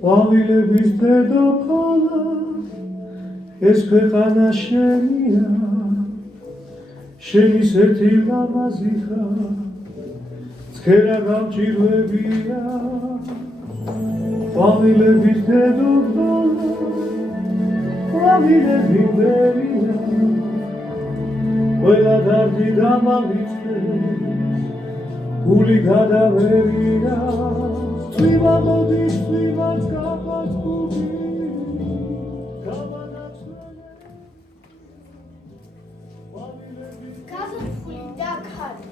ყვავილების დედოფალა ეს ქვეყანა შენია შენი სეთი ლამაზი ხარ ცქერა გამჭირვებია ყვავილების დედოფალა ყვავილები მერია ყველა დარდი დამამიწყდეს გული გადავერია წვიმა მოდის წვიმაც გაბაც გული გაზაფხული და ქარი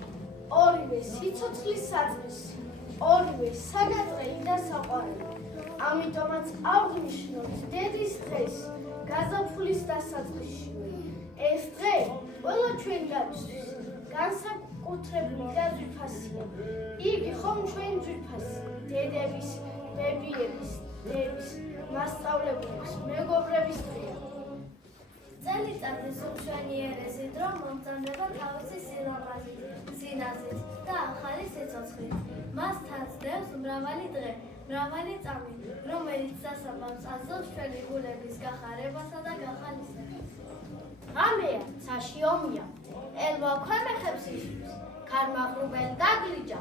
ორივე სიცოცხლის საწყისი ორივე საგატრელი და საყვარელი ამიტომაც აღვნიშნოთ დედის დღეს გაზაფხულის დასაწყისში ეს დღე ყველა ჩვენგანისთვის განსაკუთრებული და ძვირფასია იგი ხომ ჩვენ ძვირფასი დედების ბებიების დედის მასწავლებლების მეგობრების დღეა წელიწადის უმშვენიერესი დრო მომწონდება თავისი სილამაზით, სინაზით და ახალი სიცოცხლით. მას თაცდევს მრავალი დღე, მრავალი წამი, რომელიც სასაბამს აძლევს ჩვენი გულების გახარებასა და გახალისებას. ღამეა, ცაში ომია, ელვა ქვემეხებს იშვის, ქარმაღრუბელი დაგლიჯა,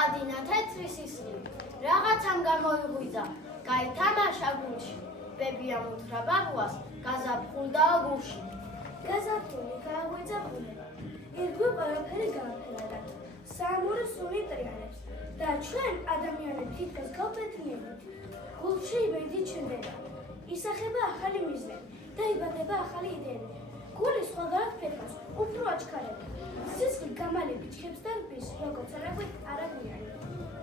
ადინა თეთრი სისხლი, რაღაცამ გამოიღვიძა, გაითამაშა გულში. ბებია მუთხრა ბაბუას, გაზაფხულდაო გულში. გაზაფხული გააღვიძა ბუნება, ირგვლივ ყველაფერი გააფერადა, საამურო სული ტრიალებს და ჩვენ ადამიანები თითქოს გავბედნიერით. გულში იმედი ჩნდება, ისახება ახალი მიზნები და იბადება ახალი იდეები. გული სხვადასხვა ფერხავს, უფრო აჩქარება. სისხლი გამალები ჩხებს და რბის, როგორც არაგვით არაგვიანი.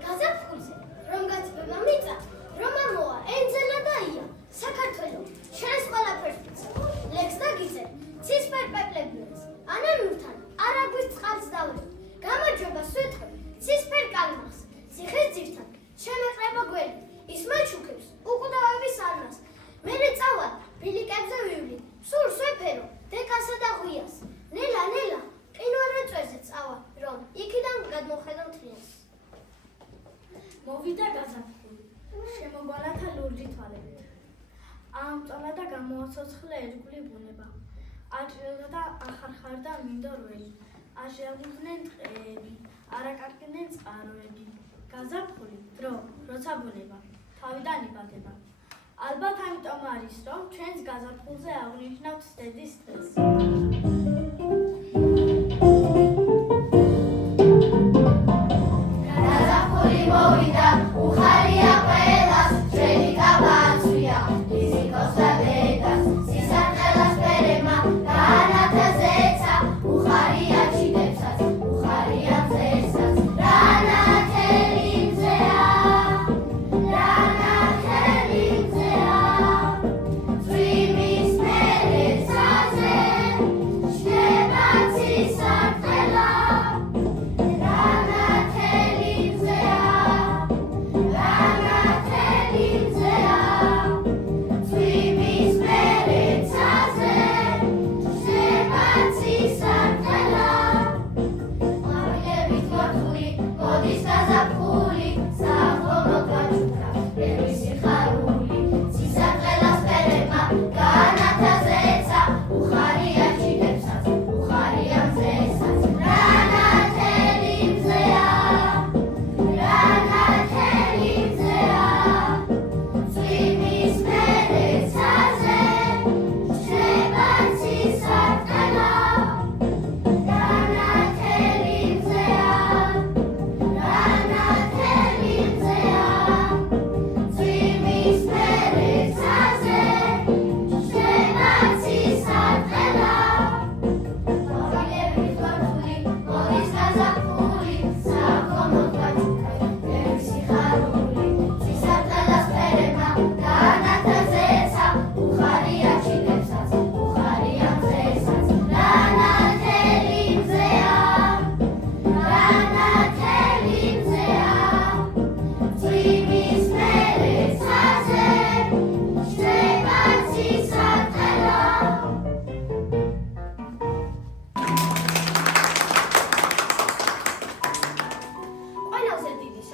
გაზაფხულზე რომ გაწვევა მიწა, რომ ამოა ენძელა და ია. საქართველო, შენს ყველაფერს ვიცი, ლექს და გიზერ, ცისფერ პეპლებიას, ანანურთან, არაგვის წყალს დავედი, გამარჯვებას ვეთქვი, ცისფერ კალმახს, ციხის ძირთან, შემეყრება გველი, ის მაჩუქებს, უკვდავების არნას, მერე წავალ, ბილიკებზე ვივლი, სურს ვეფერო, დეკასა და ღვიას, ნელა, ნელა, ყინვარე წვერზე წავალ, რომ იქიდან გადმოხედო მთლიანს. მოვიდა გაზაფხული, შემოგვალათა ლურჯი თვალებით. ამწოლა და გამოაცოცხლა ერთგული ბუნება. აჭრილდა და ახარხარდა მინდორველი. აშიაღუდნენ ტყეები, არაკარგდნენ წყაროები. გაზაფხული დრო, როცა ბუნება, თავიდან იბადება. ალბათ ამიტომ არის, რომ ჩვენს გაზაფხულზე აღვნიშნავთ დედის დღეს. გაზაფხული მოვიდა, უხარია ყველას, ჩვენი კაბანცვია.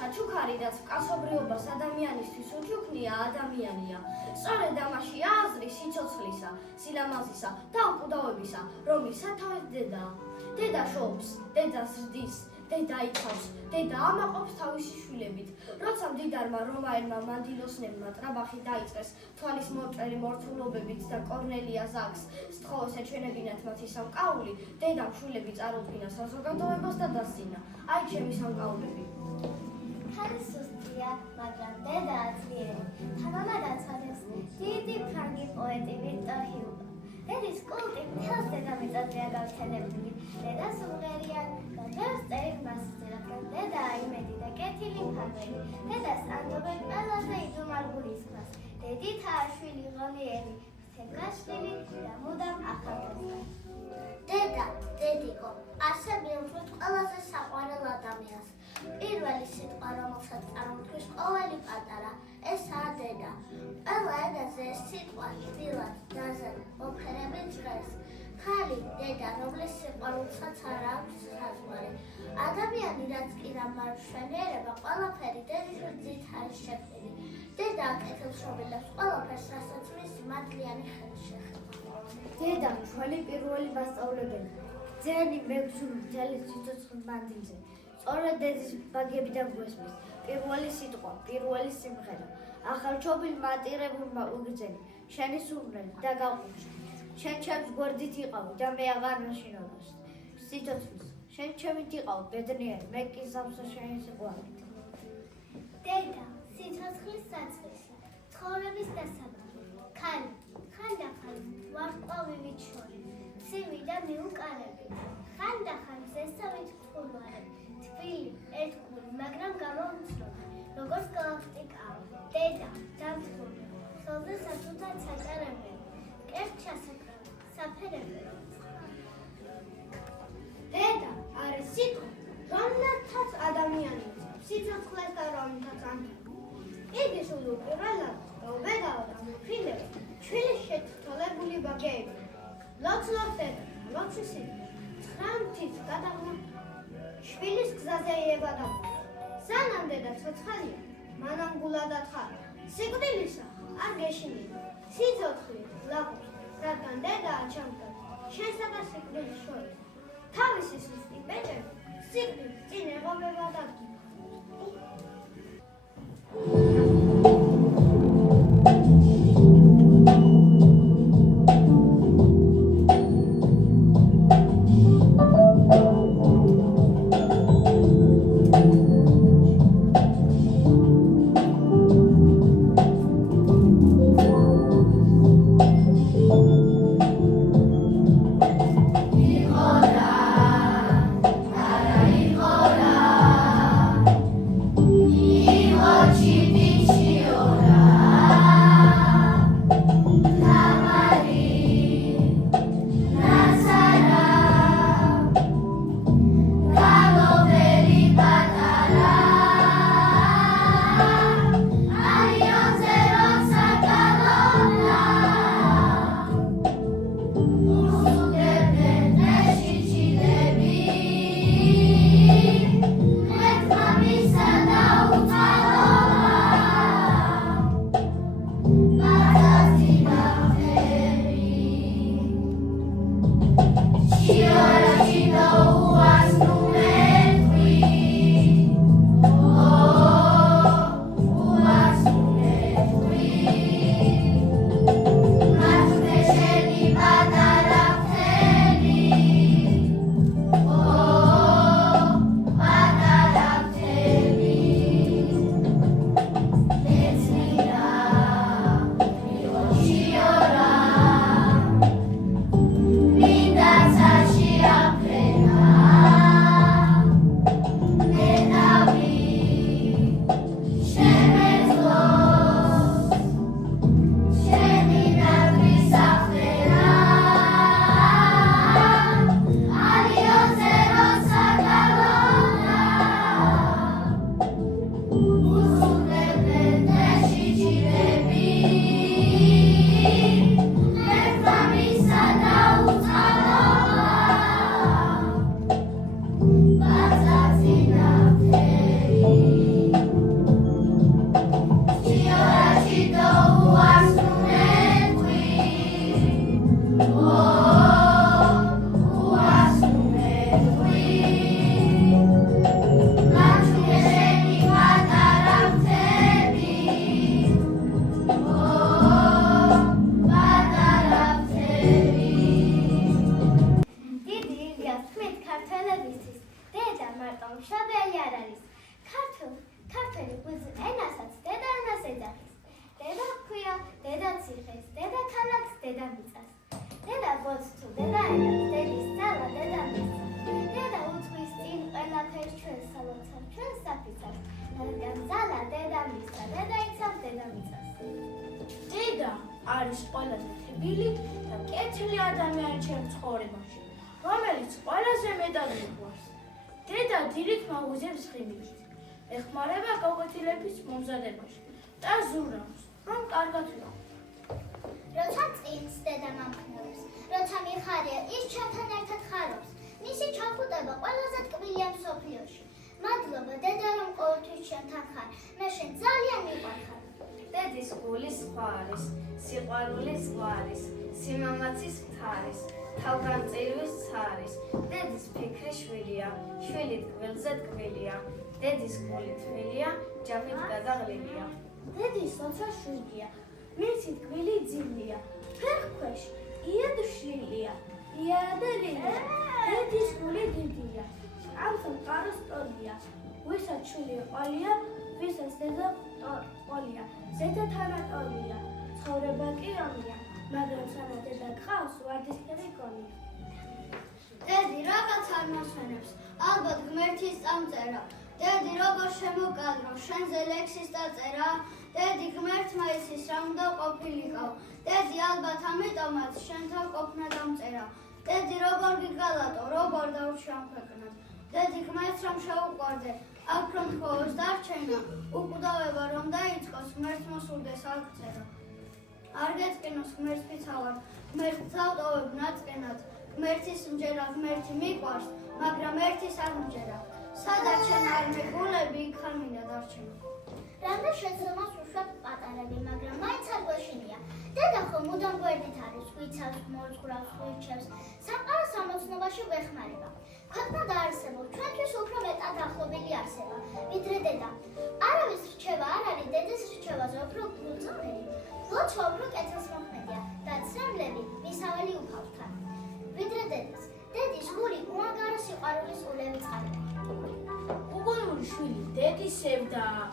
საჩუქარი რაც კაცობრიობას ადამიანისთვის უჩუქ მგონია ადამიანია. სწორედ ამაშია აზრი სიცოცხლისა, სილამაზისა და უკვდავებისა, რომლის სათავეც დედაა. დედა შობს, დედა ზრდის, დედა იცავს, დედა ამაყობს თავისი შვილებით. როცა მდიდარმა რომაელმა მანდილოსნებმა ტრაბახი დაიწყეს თვალის მორჭელი მორთულობებით და კორნელია ზაკს სთხოვეს ეჩვენებინათ მათი სამკაული, დედამ შვილები წარუდგინა საზოგადოებას და დასძინა. აი ჩემი სამკაულები. ხალი სუსტია, მაგრამ დედა ძლიერია. თანამედროვე აცადებს დიდი ფრანგი პოეტი ვიქტორ ჰიუგო. დედის კულტი მთელს დედამიწაზეა გავრცელებული. დედა სულღერია, დღეს წერით მასზე, რადგან დედაა იმედი და კეთილი მფარველი. დედას ანჯობენ ყველაზე იდუმალ გულისხმას. დედითაა შვილი ღონიერი, თემგაშლილი და მუდამ ახალგაზრდა. დედა, დედიკო, ასე მიუძღვით ყველაზე საყვარელ ადამიანს. პირველი სიტყვა, რომელსაც წარმოთქმის ყოველი პატარა, ესაა დედა. ყველა ენაზე ეს სიტყვა დილად, ნაზად, მოფერებით ჟღერს. ხალი დედა, რომლის სიყვარულსაც არ აქვს საზღვარი. ადამიანი, რაც კი რა მარშენიერება, ყველაფერი დედის რძით არის შექმნილი. დედა აკეთებს შრომილებს ყველაფერს, რასაც მისი მადლიანი ხელი შეხება. დედა ჩვენი პირველი მასწავლებელი. ძენი მეგზური ძალის სიცოცხლის მანძილზე. სწორედ დედის ბაგები და გვესმის. პირველი სიტყვა, პირველი სიმღერა. ახალჩობილ მატირებულმა უგრძენი, შენი სურნელი და გაყვუჩი. შენ ჩემს გვერდით იყავი და მე აღარ ნაშინოდეს. სიცოცხლის, შენ ჩემით იყავ ბედნიერი, მე კი სამსა შენი სიყვარლით. დედა, სიცოცხლის საწყისი, ცხოვრების დასაბამი. ხალი, ხანდახან ვარსკვლავივით შორი, ცივი და მიუკარები. ხანდახან ზესავით ფულვარი, თბილი, ერთგული, მაგრამ გამოუცნობი, როგორც გალაქტიკაა. დედა, დამცრული, ხოლმე სათუთად საჭარებელი, კერძ ჩასაკრავი, საფერებელი. დედა არის სიტყვა, რომელთაც ადამიანი იცავს, სიცოცხლეს და რომელთაც ანთება. იგი სულ უპირველად და უბედავად ამოფრინდება ჩვილის შეცდომებული ბაგეები. ლოცლობს დედა, ლოცვის სიტყვა, ცხრამთის გადაღმა შვილის გზაზე იებადა. სანამ დედა ცოცხალია, მანამ გულადად ხარ. სიკვდილისა არ გეშინია, სიცოცხლე ლაპობს, რადგან დედაა ჩამდგარი შენსა და სიკვდილის შორის. თავისი სუსტი ბეჭედი სიკვდილს წინ ეღობება დადგება. მშობელი არ არის. ქართული ენასაც დედა ენას ეძახის. დედა ჰქვია, დედა ციხეს, დედა ქალაქს, დედა მიწას. დედა ბოძს თუ დედა ენას, დედის ძალა, დედა მიწა. დედა უძღვის წინ ყველაფერს ჩვენს სალოცავს, ჩვენს საფიცავს. რადგან ძალა დედა მიწა, დედა იცავს დედა მიწას. დედა არის ყველაზე თბილი და კეთილი ადამიანი ჩემს ცხოვრებაში, რომელიც ყველაზე მეტად მიყვარს. დედა დილით მაუზებს ღიმილს, ეხმარება გაკვეთილების მომზადებაში და ზურავს, რომ კარგად ვიყო. როცა წინს დედა მომხმარებს, როცა მიხარია ის ჩემთან ერთად ხარობს, მისი ჩახუტება ყველაზე ტკბილია მსოფლიოში. მადლობა დედა, რომ ყოველთვის ჩემთან ხარ, მე შენ ძალიან მიყვარხარ. დედის გულის სხვა არის, სიყვარულის სხვა არის, სიმამაცის მთავრის, თავგანწირვის ცარის. დედის ფიქრი შვილია, შვილი ტკბილზე ტკბილია. დედის გული თბილია, ჯაფით გადაღლილია. დედის ლოცვა შვილია, მისი ტკბილი ძილია, ფერქვეშ იადშილია, იადელია. დედის გული დიდია, ამსა მყაროს ტოლია, ვისაც შვილი ყოლია, ვისაც დედა ყოლია, ზედათანატოლია, ცხოვრება კი ომია, მაგრამ სანა დედა გყავს, ვარდისფერი გონია. დედი რაღაც არ მოსვენებს, ალბათ ღმერთის წამწერა. დედი როგორ შემოკადრო, შენზე ლექსის დაწერა. დედი ღმერთმა იცის რა უნდა ყოფილიყავ. დედი ალბათ ამიტომაც შენთან ყოფნა დამწერა. დედი როგორ გიგალატო, როგორ დავრჩა ქვეყნად. დედი ღმერთს რომ შეუყვარდე, აქ რომ თხოვოს დარჩენა, უკვდავება რომ დაიწყოს, ღმერთს მოსურდეს აღწერა. არ გეწყინოს ღმერთს ფიცავად, ღმერთს ავტოვებ ნაწყენად. ღმერთის მჯერა ღმერთი მიყვარს, მაგრამ ერთის არ მჯერა. სადარჩენა არ მეგულები, იქ არ მინდა დარჩენა. რამდენ შეცდომას უშვებ პატარები, მაგრამ მაინც არ გვეშინია. დედა ხომ მუდამ გვერდით არის, გვიცავს, მოძღვრავს, ხვიჩევს, სამყაროს ამოცნობაში გვეხმარება. ქვეყნა დაარსებულ, ჩვენთვის უფრო მეტად ახლობელი არსება, ვიდრე დედა. არავის რჩევა არ არის დედის რჩევაზე უფრო გულწრფელი. ლოცვა უფრო კეთილსმოქმედია და ცრემლები მისავალი უფალთან. ვიდრე დედის. დედის გული უანგარო სიყვარულის ულევი წყაროა. უგუნური შვილი დედის სევდაა,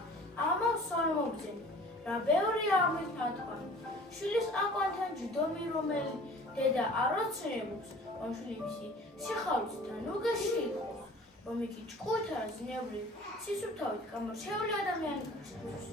ამავს არ მომძენი, რა ბევრია ამის ნათქვამი. შვილის აკვანთან ჯდომი რომელი დედა არ ოცნებობს, რომ შვილი მისი სიხარულისთან უგეში იყოს, რომ იგი ჭკუითა ზნეობრივ სისუფთავით გამორჩეული ადამიანი გახსნას.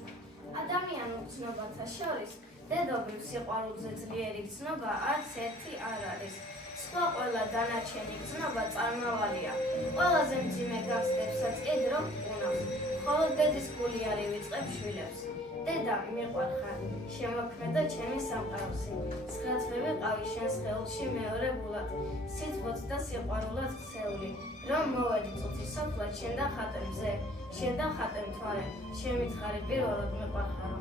ადამიანურ ცნობათა შორის დედობრივ სიყვარულზე ძლიერი გრძნობა არც ერთი არ არის. სხვა ყველა დანარჩენი გრძნობა წარმავალია. ყველაზე მძიმე გახსნებსაც ედრო უნავს, ხოლო დედის გული არ ივიწყებს შვილებს. დედა მიყვარხარ, შემოქმედა ჩემი სამყაროსი. ცხრათვე ვიყავი შენ სხეულში მეორე ბულად, სიტყვოთ და სიყვარულად ქცეული, რომ მოვედი წუთი სოფლად შენ და ხატებზე, შენ და ხატემ თვალე, შემიცხარი პირველად მიყვარხარო.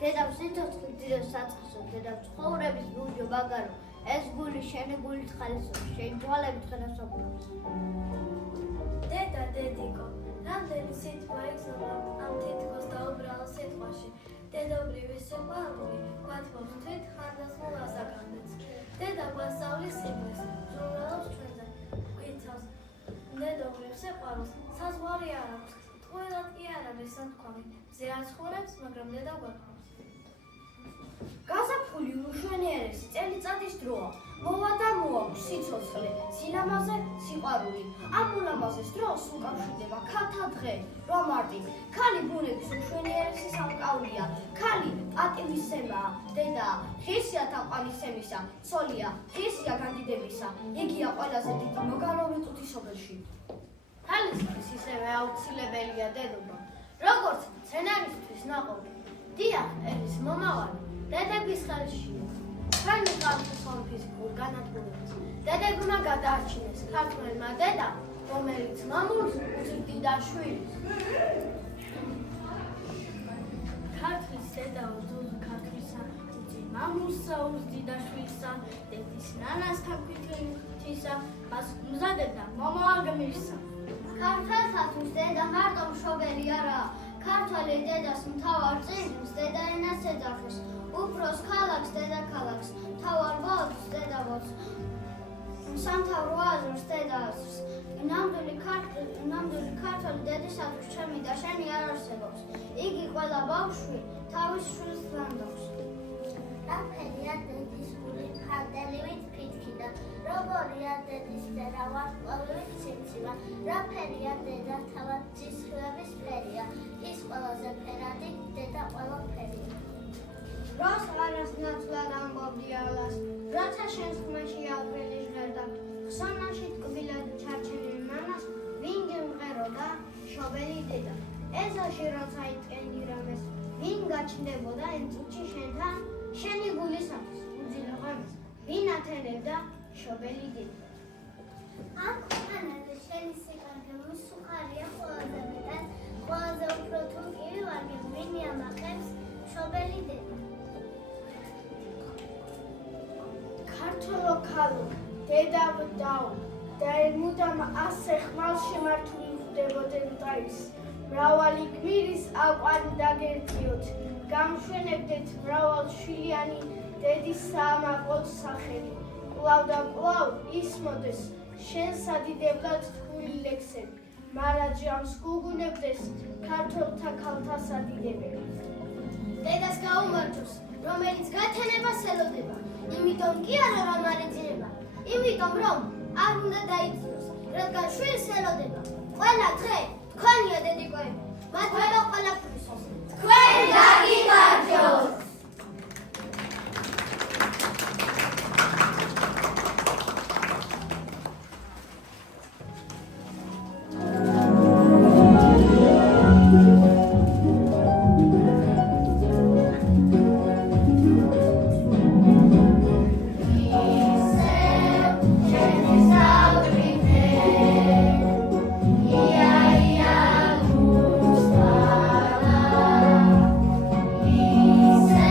დედავს სიცოცხლე დიდებს საწყისო, დედავს ცხოვრების ბურჯო ბაგარო, ეს გული შენი გულით ხალისობს, შენი თვალებით ხელასაყრობს. დედა დედიკო, რამდენი სიტყვა იგზნობა ამ თითქოს დაუბრალ სიტყვაში. დედობრივი სიყვარული გვათმობს თვით ხანდასმულ ასაკამდეც. დედა გვასწავლის სიყვარულს, ზრუნველობს ჩვენზე, გვიცავს დედობრივ სიყვარულს, საზღვარი არ აქვს, ტყუილად კი არ არის ნათქვამი, მზე არ ცხოვრობს, მაგრამ დედა გვათმობს. გაზაფხული უშვენიერესი წელიწადის დროა, მოვა და მოაქვს სიცოცხლე, სილამაზე, სიყვარული. ამ ულამაზეს დროს უკავშირდება ქალთა დღე, რომ მარტი ქალი ბუნების უშვენიერესი სამკაულია, ქალი პატივისცემაა, დედა ღირსია თაყვანისცემისა, ცოლია ღირსია განდიდებისა, იგია ყველაზე დიდი მოგაროვი წუთი სოფელში. ქალისთვის ისევე აუცილებელია დედობა, როგორც მცენარისთვის ნაყოფი. დიახ, ერის მომავალი დედების ხელშია. ჩვენი ხალხის ფიზიკურ განადგურებას დედებმა გადაარჩინეს ქართველმა დედა, რომელიც მამულს უძღვდიდა შვილს. ქართლის დედა უძღვდ ქართლისა, მამულსა უძღვდიდა შვილსა, დედის ნანასთან ქვითლისა, მას უმზადებდა მომავალ გმირსა. ქართველთათვის დედა მარტო მშობელი არაა, ქართველი დედას მთავარ წიგნს დედა ენას ეძახის, უფროს ქალაქს დედა ქალაქს, მთავარ ბოძს დედა ბოძს. სამთავრო აზრს დედა აზრს. ნამდვილი ქართველი დედისათვის ჩემი და შენი არ არსებობს. იგი ყველა ბავშვი თავის შვილს ლანდავს. რაფერია დედის გული ფარდელივით ფითქი და როგორია დედის წერა ვარსკვლავით ცივცივა. რაფერია დედა თავად ძისხლების ფერია. ის ყველაზე ფერადი დედა ყველაფერია. როს არას ნაცვლად ამბობდი ალას, როცა შენს ხმაში აპრილი ჟღერდა, ხსოვნაში ტკბილად ჩარჩენილ მამას ვინ გემღეროდა შობელი დედა. ეზოში როცა იტკენდი რამეს, ვინ გაჩნდებოდა იმ წუთში შენთან, შენი გულისათვის უძილო ღამეს, ვინ ათენებდა შობელი დედა. ამ ქვეყანაზე შენი სიყვარული მსუხარია ყველაზე მეტად, ყველაზე უფრო თუ კი ვარგე ვინ ამაყებს შობელი დედა. ქართველო ქალო, დედავდაო და მუდამ ასე ხმალ შემართული ხვდებოდნენ დაის. მრავალი გმირის აყვანი დაგერდიოთ, გამშვენებდეთ მრავალშვილიანი დედის საამაყოდ სახელი. კვლავ და კვლავ ისმოდეს შენ სადიდებლად თქვილი ლექსები, მარაჯამს გუგუნებდეს ქართველთა ქალთა სადიდებები. დედას გაუმარჯოს, რომელიც გათენებას ელოდება, იმიტომ კი არა რომ არ ეძინება, იმიტომ რომ არ უნდა დაიწიოს, რადგან შვილს ელოდება. ყველა დღე თქვენია დედიკოები, მადლობა ყველაფრისთვის. თქვენ დაგიმარჯოს! Isem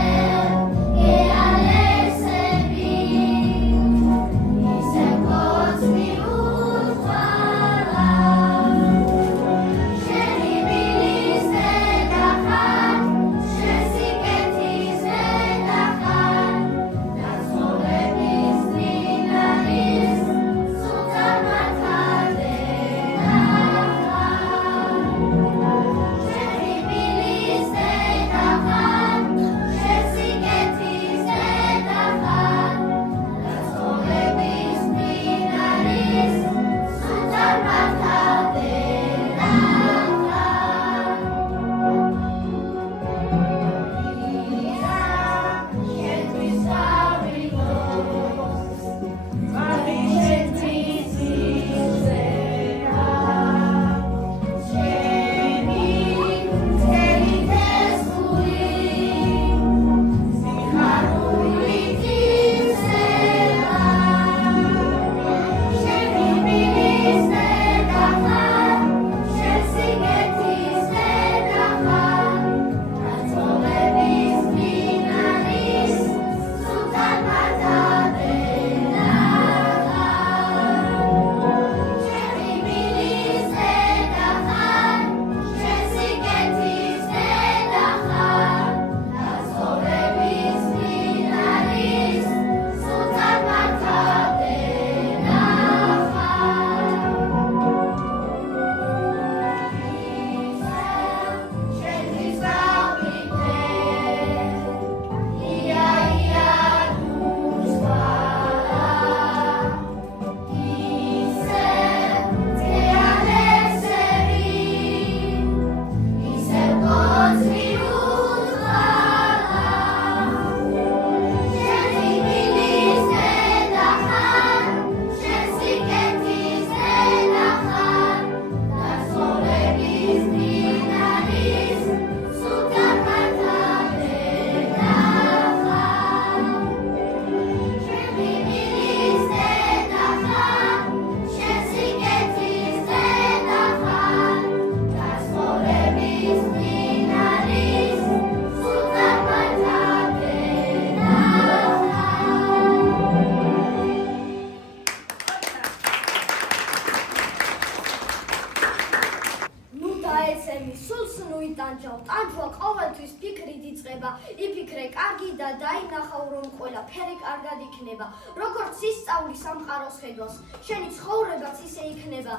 მოიტანჯავ, ტანჯვა ყოველთვის ფიქრით იწყება, იფიქრე კარგი და დაინახავ რომ ყველაფერი კარგად იქნება. როგორც ისწავლი სამყაროს ხედავს, შენი ცხოვრებაც ისე იქნება.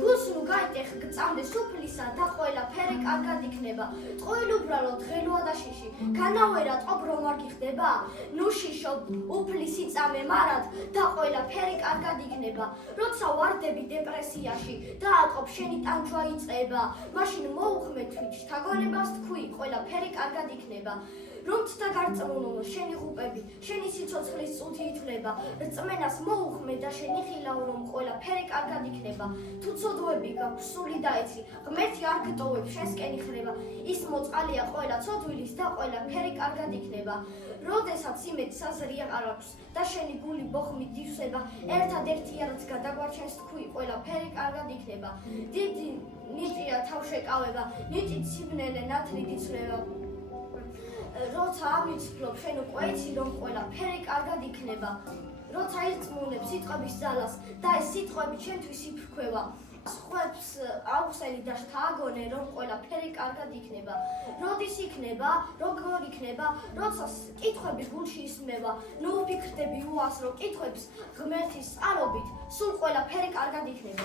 გულს ნუ გაიტეხ გწამდეს სუფლისა და ყველაფერი კარგად იქნება. წყვილ უბრალოდ ღელვა და შიში, განავერა ტყობ რომ არ გიხდება. ნუ შიშო უფლისი წამე მარად და ყველაფერი კარგად იქნება. როცა ვარდები დეპრესიაში და ატყობ შენი ტანჯვა იწყება, მაშინ მოუხმე თვითშთა გონებას თქვი ყველაფერი კარგად იქნება. რომ ცდა გარწმუნო შენი ღუპები, შენი სიცოცხლის წუთი ითვლება, რწმენას მოუხმე და შენი ხილავ რომ ყველაფერი კარგად იქნება. თუ ცოდვები გაქვს სული დაიცი, ღმერთი არ გტოვებ შენსკენ იხრება, ის მოწყალია ყველა ცოდვილის და ყველაფერი კარგად იქნება. როდესაც იმეც საზრი აღარ აქვს და შენი გული ბოხმით ივსება, ერთადერთი რაც გადაგვარჩენს თქვი ყველაფერი კარგად იქნება. დიდი ნიჭია თავშეკავება, ნიჭით სიბნელე ნათლით იცვლება. როცა ამიცფლობ შენ უკვე იცი რომ ყველაფერი კარგად იქნება. როცა ირწმუნებ სიტყვების ძალას და ეს სიტყვები ჩვენთვის იფრქვევა, სხვებს აუხსენი და შთააგონე რომ ყველაფერი კარგად იქნება. როდის იქნება, როგორ იქნება, როცა კითხვები გულში ისმება, ნუ ვფიქრდები უასრო კითხვებს ღმერთის წყალობით, სულ ყველაფერი კარგად იქნება.